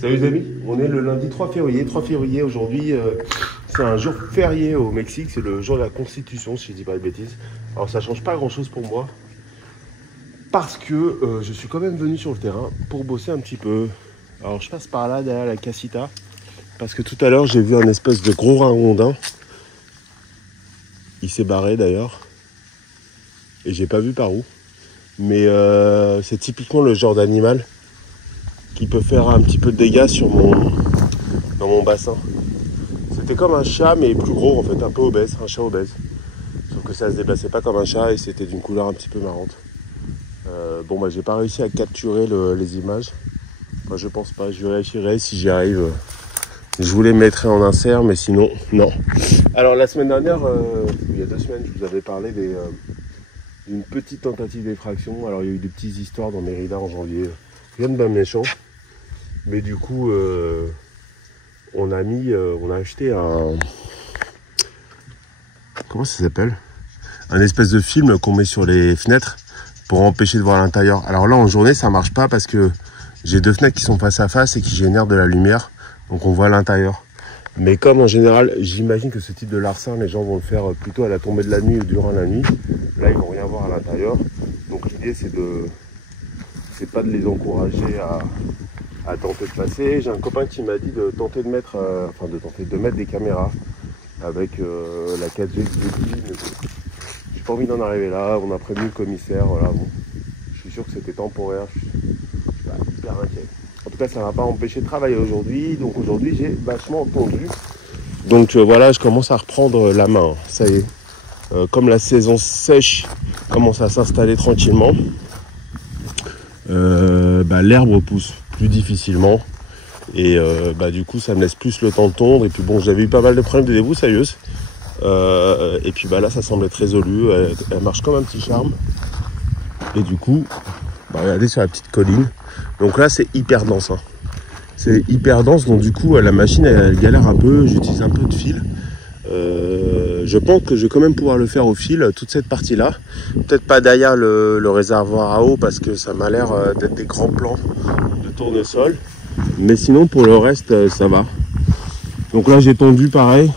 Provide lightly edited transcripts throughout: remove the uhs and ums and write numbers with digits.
Salut les amis, on est le lundi 3 février. 3 février aujourd'hui, c'est un jour férié au Mexique, c'est le jour de la Constitution si je dis pas de bêtises. Alors ça change pas grand chose pour moi, parce que je suis quand même venu sur le terrain pour bosser un petit peu. Alors je passe par là derrière la casita, parce que tout à l'heure j'ai vu un espèce de gros ragondin. Il s'est barré d'ailleurs, et j'ai pas vu par où. Mais c'est typiquement le genre d'animal qui peut faire un petit peu de dégâts dans mon bassin. C'était comme un chat mais plus gros en fait, un peu obèse, un chat obèse. Sauf que ça se déplaçait pas comme un chat et c'était d'une couleur un petit peu marrante. Bon bah j'ai pas réussi à capturer les images. Enfin je pense pas, je vérifierai si j'y arrive. Je voulais mettre en insert mais sinon non. Alors la semaine dernière, il y a 2 semaines, je vous avais parlé d'une petite tentative d'effraction. Alors il y a eu des petites histoires dans Mérida en janvier. Rien de bien méchant. Mais du coup, on a acheté un... Comment ça s'appelle? Un espèce de film qu'on met sur les fenêtres pour empêcher de voir l'intérieur. Alors là, en journée, ça marche pas parce que j'ai 2 fenêtres qui sont face à face et qui génèrent de la lumière. Donc on voit l'intérieur. Mais comme en général, j'imagine que ce type de larcin, les gens vont le faire plutôt à la tombée de la nuit ou durant la nuit. Là, ils vont rien voir à l'intérieur. Donc l'idée, c'est pas de les encourager à tenter de passer. J'ai un copain qui m'a dit de tenter de mettre, de mettre des caméras avec la 4G de mais j'ai pas envie d'en arriver là. On a prévenu le commissaire. Voilà, bon. Je suis sûr que c'était temporaire. Je suis pas hyper inquiet. En tout cas, ça m'a pas empêché de travailler aujourd'hui. Donc aujourd'hui, j'ai vachement tendu. Donc voilà, je commence à reprendre la main. Ça y est. Comme la saison sèche commence à s'installer tranquillement, l'herbe pousse plus difficilement et du coup ça me laisse plus le temps de tondre. Et puis bon, j'avais eu pas mal de problèmes de débroussailleuse et puis là ça semble être résolu. Elle marche comme un petit charme et du coup regardez sur la petite colline, donc là c'est hyper dense, hein. C'est hyper dense, donc du coup la machine elle galère un peu, j'utilise un peu de fil. Je pense que je vais quand même pouvoir le faire au fil, toute cette partie là, peut-être pas derrière le réservoir à eau parce que ça m'a l'air d'être des grands plans de tournesol, mais sinon pour le reste ça va. Donc là j'ai tendu pareil,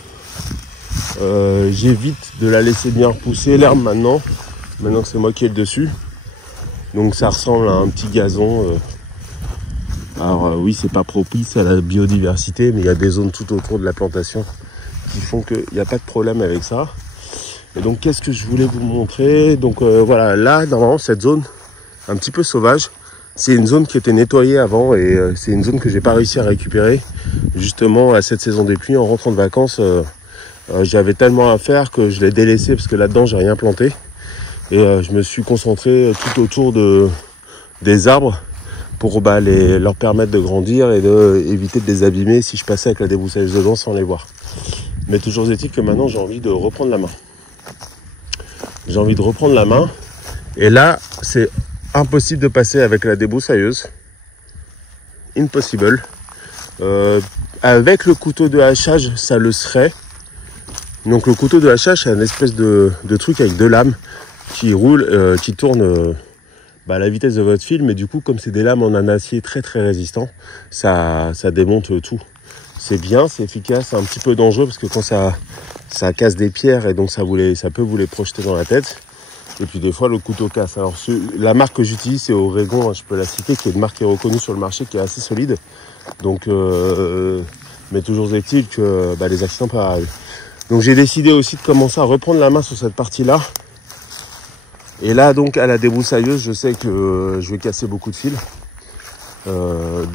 j'évite de la laisser bien repousser l'herbe maintenant que c'est moi qui ai le dessus, donc ça ressemble à un petit gazon. Alors oui, c'est pas propice à la biodiversité, mais il y a des zones tout autour de la plantation qui font qu'il n'y a pas de problème avec ça. Et donc qu'est-ce que je voulais vous montrer? Donc voilà, là normalement cette zone un petit peu sauvage, c'est une zone qui était nettoyée avant et c'est une zone que j'ai pas réussi à récupérer justement à cette saison des pluies. En rentrant de vacances, j'avais tellement à faire que je l'ai délaissé parce que là-dedans j'ai rien planté et je me suis concentré tout autour des arbres pour leur permettre de grandir et éviter de les abîmer si je passais avec la débroussailleuse dedans sans les voir. Mais toujours est-il que maintenant j'ai envie de reprendre la main. J'ai envie de reprendre la main. Et là, c'est impossible de passer avec la débroussailleuse. Impossible. Avec le couteau de hachage, ça le serait. Donc le couteau de hachage, c'est une espèce de truc avec 2 lames qui roulent, qui tournent à la vitesse de votre fil. Mais du coup, comme c'est des lames en un acier très très résistant, ça démonte tout. C'est bien, c'est efficace, c'est un petit peu dangereux parce que quand ça casse des pierres et donc ça peut vous les projeter dans la tête. Et puis des fois le couteau casse. Alors la marque que j'utilise c'est Oregon, hein, je peux la citer, qui est une marque qui est reconnue sur le marché, qui est assez solide. Donc mais toujours est-il que les accidents peuvent arriver. Donc j'ai décidé aussi de commencer à reprendre la main sur cette partie-là. Et là donc à la débroussailleuse, je sais que je vais casser beaucoup de fils.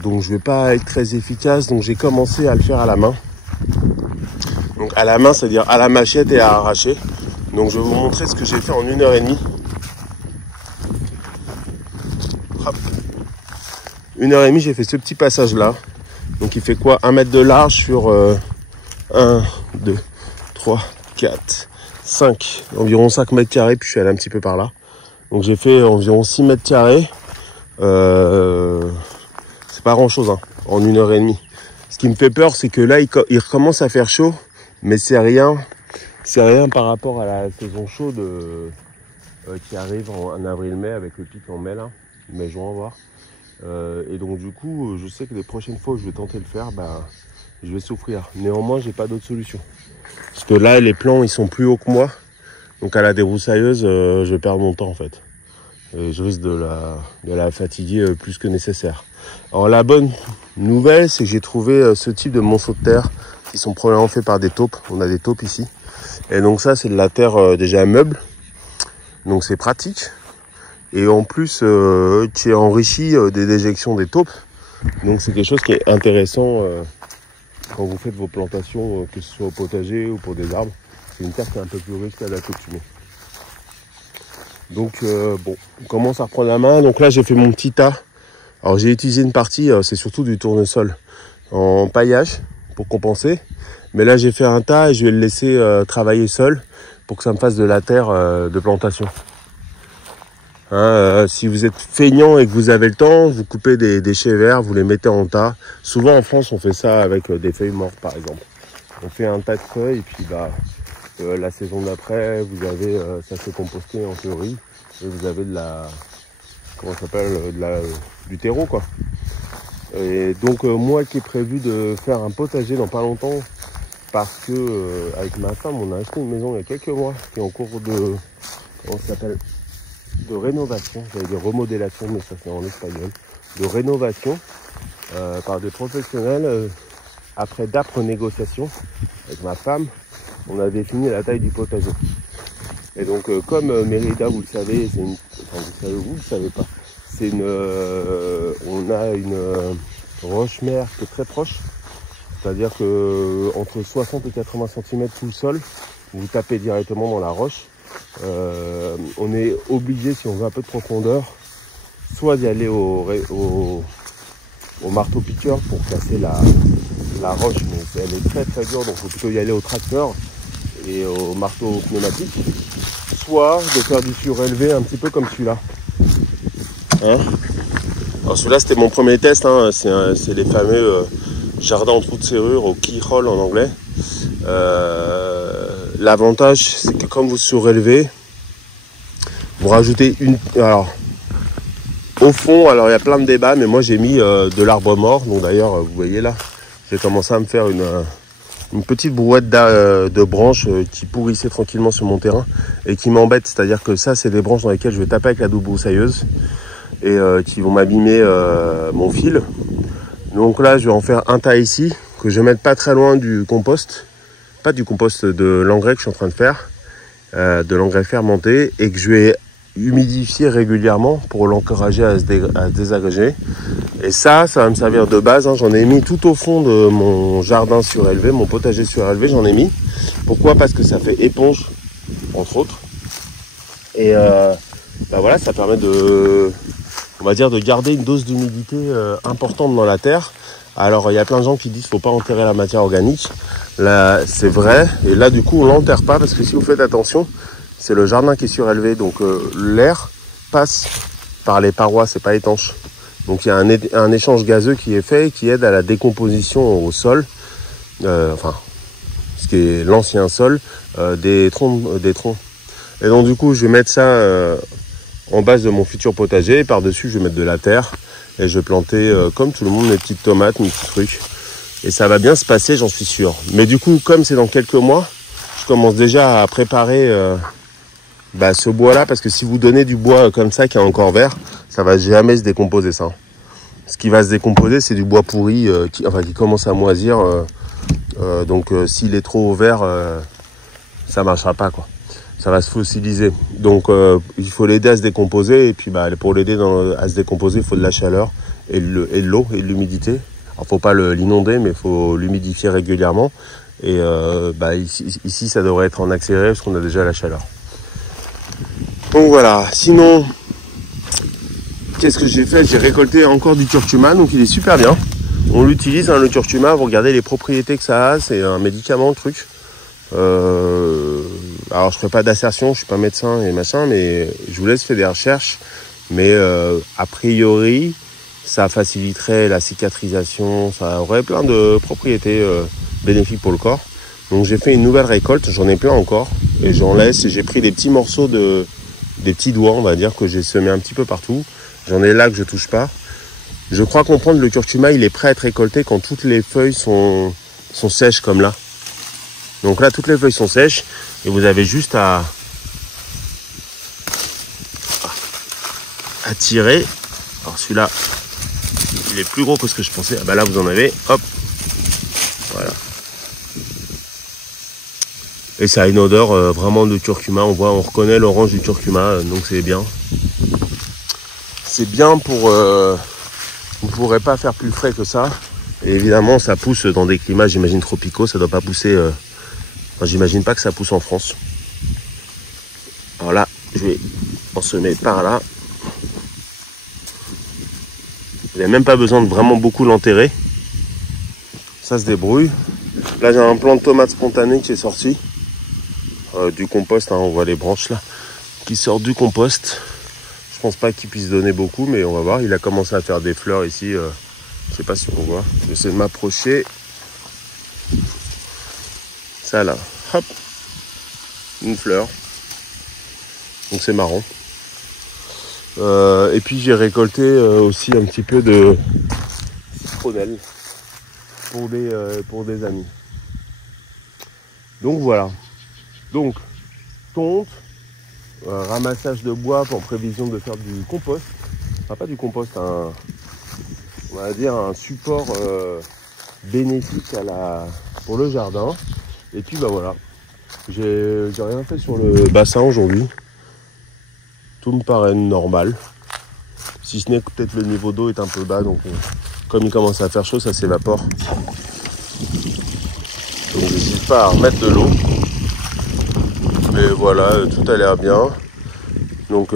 Donc je vais pas être très efficace, donc j'ai commencé à le faire à la main. Donc à la main, c'est-à-dire à la machette et à arracher. Donc je vais vous montrer ce que j'ai fait en 1h30. Hop. 1h30, j'ai fait ce petit passage là. Donc il fait quoi? 1 mètre de large sur 1, 2, 3, 4, 5, environ 5 mètres carrés, puis je suis allé un petit peu par là. Donc j'ai fait environ 6 mètres carrés. C'est pas grand chose hein, en 1h30. Ce qui me fait peur, c'est que là il recommence à faire chaud, mais c'est rien par rapport à la saison chaude qui arrive en avril-mai avec le pic en mai là, mai-juin, on va voir. Et donc du coup, je sais que les prochaines fois où je vais tenter de le faire, bah, je vais souffrir. Néanmoins, j'ai pas d'autre solution. Parce que là, les plants, ils sont plus hauts que moi. Donc à la débroussailleuse, je perds mon temps en fait. Et je risque de la fatiguer plus que nécessaire. Alors la bonne nouvelle, c'est que j'ai trouvé ce type de monceaux de terre qui sont probablement faits par des taupes. On a des taupes ici. Et donc ça, c'est de la terre déjà meuble. Donc c'est pratique. Et en plus, qui est enrichi des déjections des taupes. Donc c'est quelque chose qui est intéressant quand vous faites vos plantations, que ce soit au potager ou pour des arbres. C'est une terre qui est un peu plus riche qu'à l'accoutumée. Donc bon, on commence à reprendre la main. Donc là, j'ai fait mon petit tas. Alors j'ai utilisé une partie, c'est surtout du tournesol en paillage pour compenser. Mais là, j'ai fait un tas et je vais le laisser travailler seul pour que ça me fasse de la terre de plantation. Si vous êtes feignant et que vous avez le temps, vous coupez des déchets verts, vous les mettez en tas. Souvent en France, on fait ça avec des feuilles mortes par exemple. On fait un tas de feuilles et puis la saison d'après, vous avez ça se composté en théorie et vous avez de la, comment ça s'appelle, du terreau quoi. Et donc moi qui ai prévu de faire un potager dans pas longtemps parce que avec ma femme, on a acheté une maison il y a quelques mois qui est en cours de, comment ça s'appelle, de rénovation, j'allais dire remodélation, mais ça c'est en espagnol, de rénovation par des professionnels. Après d'âpres négociations avec ma femme, on a défini la taille du potager. Et donc comme Mérida, vous le savez, c'est une, enfin vous le savez pas, c'est une, on a une roche-mère qui est très proche, c'est-à-dire que entre 60 et 80 cm sous le sol, vous tapez directement dans la roche. On est obligé, si on veut un peu de profondeur, soit d'y aller au marteau piqueur pour casser la roche, mais elle est très très dure, donc il faut plutôt y aller au tracteur et au marteau pneumatique, soit de faire du surélevé un petit peu comme celui-là. Alors celui-là c'était mon premier test, c'est les fameux jardins en trou de serrure, au keyhole en anglais. L'avantage, c'est que quand vous surélevez, vous rajoutez une... Alors, au fond, alors il y a plein de débats, mais moi j'ai mis de l'arbre mort. Donc d'ailleurs, vous voyez là, j'ai commencé à me faire une petite brouette de branches qui pourrissaient tranquillement sur mon terrain et qui m'embêtent. C'est-à-dire que ça, c'est des branches dans lesquelles je vais taper avec la double broussailleuse et qui vont m'abîmer mon fil. Donc là, je vais en faire un tas ici, que je vais mettre pas très loin du compost. Pas du compost, de l'engrais que je suis en train de faire, de l'engrais fermenté, et que je vais humidifier régulièrement pour l'encourager à se désagréger. Et ça va me servir de base. J'en ai mis tout au fond de mon jardin surélevé, mon potager surélevé, j'en ai mis. Pourquoi? Parce que ça fait éponge, entre autres. Et voilà, ça permet de, on va dire, de garder une dose d'humidité importante dans la terre. Alors il y a plein de gens qui disent qu'il ne faut pas enterrer la matière organique. Là c'est vrai, et là du coup on l'enterre pas parce que si vous faites attention, c'est le jardin qui est surélevé, donc l'air passe par les parois, c'est pas étanche. Donc il y a un échange gazeux qui est fait et qui aide à la décomposition au sol, enfin ce qui est l'ancien sol, des troncs. Et donc du coup je vais mettre ça en base de mon futur potager, et par-dessus je vais mettre de la terre. Et je vais planter, comme tout le monde, mes petites tomates, mes petits trucs. Et ça va bien se passer, j'en suis sûr. Mais du coup, comme c'est dans quelques mois, je commence déjà à préparer ce bois-là. Parce que si vous donnez du bois comme ça, qui est encore vert, ça va jamais se décomposer, ça. Ce qui va se décomposer, c'est du bois pourri qui commence à moisir. Donc s'il est trop vert, ça marchera pas, quoi. Ça va se fossiliser. Donc il faut l'aider à se décomposer. Et puis pour l'aider à se décomposer, il faut de la chaleur et de l'eau et de l'humidité. Alors faut pas l'inonder, mais il faut l'humidifier régulièrement. Et ici, ça devrait être en accéléré parce qu'on a déjà la chaleur. Donc voilà. Sinon, qu'est-ce que j'ai fait? J'ai récolté encore du curcuma, donc il est super bien. On l'utilise, le curcuma, vous regardez les propriétés que ça a. C'est un médicament, le truc. Alors je ferai pas d'assertion, je suis pas médecin et machin, mais je vous laisse faire des recherches. Mais a priori, ça faciliterait la cicatrisation, ça aurait plein de propriétés bénéfiques pour le corps. Donc j'ai fait une nouvelle récolte, j'en ai plein encore, et j'en laisse. Et j'ai pris des petits morceaux des petits doigts, on va dire, que j'ai semé un petit peu partout. J'en ai là que je touche pas. Je crois comprendre, le curcuma, il est prêt à être récolté quand toutes les feuilles sont sèches comme là. Donc là, toutes les feuilles sont sèches et vous avez juste à tirer. Alors celui-là, il est plus gros que ce que je pensais. Ah bah là, vous en avez, hop, voilà. Et ça a une odeur vraiment de curcuma. On reconnaît l'orange du curcuma, donc c'est bien. C'est bien pour... vous ne pourrez pas faire plus frais que ça. Et évidemment, ça pousse dans des climats, j'imagine, tropicaux. Ça ne doit pas pousser... Enfin, j'imagine pas que ça pousse en France. Alors là, je vais en semer par là. Vous n'avez même pas besoin de vraiment beaucoup l'enterrer. Ça se débrouille. Là, j'ai un plant de tomates spontané qui est sorti. Du compost, hein, on voit les branches là. Qui sortent du compost. Je pense pas qu'il puisse donner beaucoup, mais on va voir. Il a commencé à faire des fleurs ici. Je sais pas si on voit. J'essaie de m'approcher. Ça là, hop, une fleur. Donc c'est marrant. Et puis j'ai récolté aussi un petit peu de citronnelle pour des amis. Donc voilà. Donc tonte, ramassage de bois en prévision de faire du compost. Enfin pas du compost, on va dire un support bénéfique pour le jardin. Et puis bah voilà, j'ai rien fait sur le bassin aujourd'hui. Tout me paraît normal. Si ce n'est que peut-être le niveau d'eau est un peu bas, donc comme il commence à faire chaud, ça s'évapore. Donc j'hésite pas à remettre de l'eau. Mais voilà, tout a l'air bien. Donc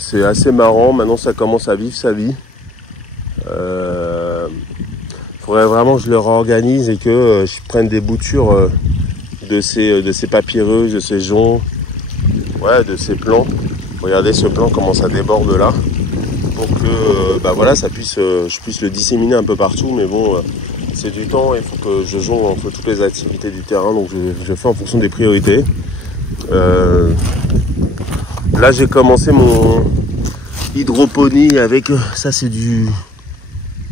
c'est assez marrant. Maintenant ça commence à vivre sa vie. Faudrait vraiment que je le réorganise et que je prenne des boutures de ces papyrus, de ces joncs, ouais, de ces plants. Regardez ce plant comment ça déborde là, pour que bah voilà, je puisse le disséminer un peu partout. Mais bon, c'est du temps, il faut que je jongle entre toutes les activités du terrain, donc je fais en fonction des priorités. Là j'ai commencé mon hydroponie avec, ça c'est du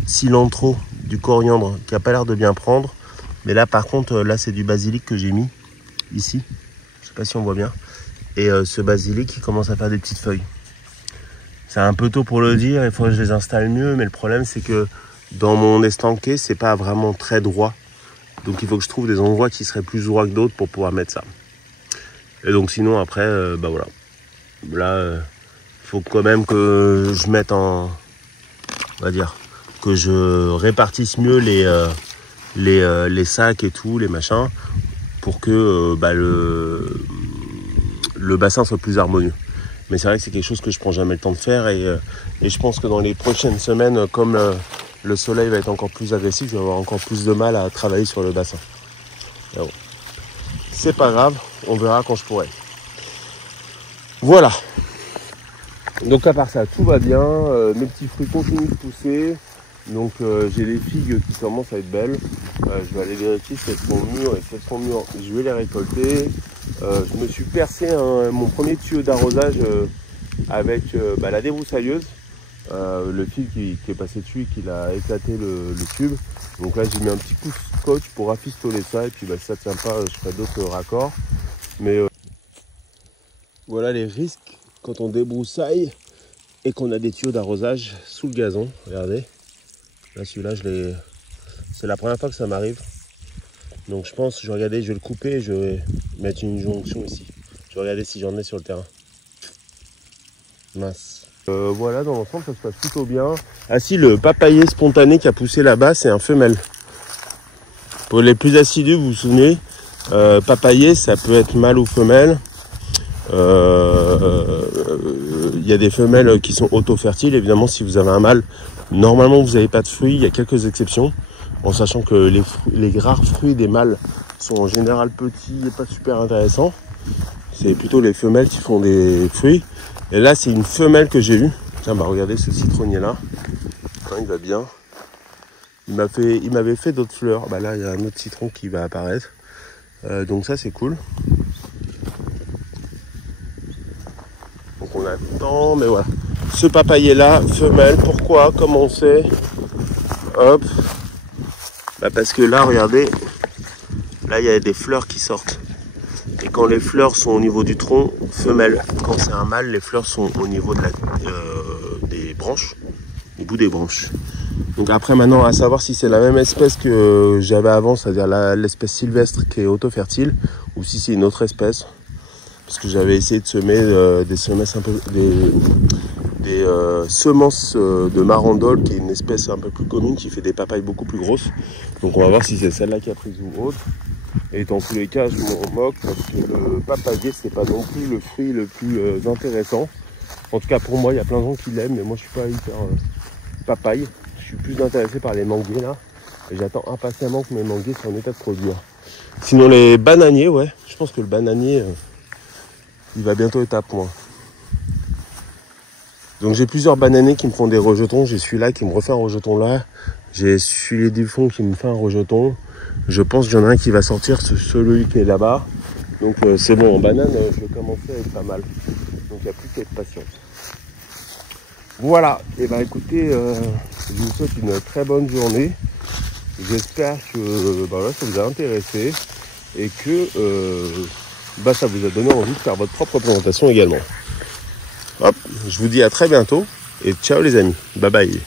cilantro, du coriandre qui a pas l'air de bien prendre. Mais là par contre, là c'est du basilic que j'ai mis ici. Je sais pas si on voit bien. Et ce basilic, il commence à faire des petites feuilles. C'est un peu tôt pour le dire, il faut que je les installe mieux. Mais le problème c'est que dans mon estanquet, c'est pas vraiment très droit. Donc il faut que je trouve des endroits qui seraient plus droits que d'autres pour pouvoir mettre ça. Et donc sinon après, bah voilà. Là, il faut quand même que je mette on va dire, que je répartisse mieux les sacs et tout, les machins, pour que le bassin soit plus harmonieux. Mais c'est vrai que c'est quelque chose que je prends jamais le temps de faire et je pense que dans les prochaines semaines, comme le soleil va être encore plus agressif, je vais avoir encore plus de mal à travailler sur le bassin. Bon. C'est pas grave, on verra quand je pourrai. Voilà. Donc à part ça, tout va bien, mes petits fruits continuent de pousser. Donc j'ai les figues qui commencent à être belles. Je vais aller vérifier si elles sont mûres, et si elles sont mûres, je vais les récolter. Je me suis percé mon premier tuyau d'arrosage avec la débroussailleuse. Le fil qui est passé dessus et qui a éclaté le tube. Donc là j'ai mis un petit coup de scotch pour rafistoler ça. Et puis si ça ne tient pas, je ferai d'autres raccords. Mais voilà les risques quand on débroussaille et qu'on a des tuyaux d'arrosage sous le gazon. Regardez. Là celui-là, c'est la première fois que ça m'arrive. Donc je pense, je vais regarder, je vais le couper et je vais mettre une jonction ici. Je vais regarder si j'en ai sur le terrain. Mince. Voilà, dans l'ensemble, ça se passe plutôt bien. Ah si, le papayer spontané qui a poussé là-bas, c'est un femelle. Pour les plus assidus, vous vous souvenez, papayer, ça peut être mâle ou femelle. Il y a des femelles qui sont auto-fertiles. Évidemment, si vous avez un mâle, normalement, vous n'avez pas de fruits. Il y a quelques exceptions. En sachant que les rares fruits des mâles sont en général petits et pas super intéressants. C'est plutôt les femelles qui font des fruits. Et là, c'est une femelle que j'ai eue. Tiens, regardez ce citronnier-là. Il va bien. Il m'avait fait d'autres fleurs. Là, il y a un autre citron qui va apparaître. Donc ça, c'est cool. Donc on attend, mais voilà. Ce papayer-là, femelle, pourquoi? Comment on sait? Hop. Bah parce que là, regardez, là il y a des fleurs qui sortent. Et quand les fleurs sont au niveau du tronc, femelle. Quand c'est un mâle, les fleurs sont au niveau de des branches, au bout des branches. Donc après maintenant, à savoir si c'est la même espèce que j'avais avant, c'est-à-dire l'espèce sylvestre qui est auto-fertile, ou si c'est une autre espèce. Parce que j'avais essayé de semer des semences un peu, des semences de marandole, qui est une espèce un peu plus commune, qui fait des papayes beaucoup plus grosses. Donc on va voir si c'est celle-là qui a pris ou autre. Et dans tous les cas, je m'en moque parce que le papayer, c'est pas non plus le fruit le plus intéressant. En tout cas pour moi, il y a plein de gens qui l'aiment, mais moi je suis pas hyper papaye. Je suis plus intéressé par les manguiers là. Et j'attends impatiemment que mes manguiers soient en état de produire. Sinon les bananiers, ouais, je pense que le bananier, il va bientôt être à point. Donc j'ai plusieurs bananiers qui me font des rejetons. J'ai celui-là qui me refait un rejeton là. J'ai celui du fond qui me fait un rejeton. Je pense qu'il y en a un qui va sortir, celui qui est là-bas. Donc c'est bon, en banane, je vais commencer à être pas mal. Donc il n'y a plus qu'à être patient. Voilà, et ben écoutez, je vous souhaite une très bonne journée. J'espère que ça vous a intéressé et que ça vous a donné envie de faire votre propre présentation également. Hop, je vous dis à très bientôt et ciao les amis, bye bye.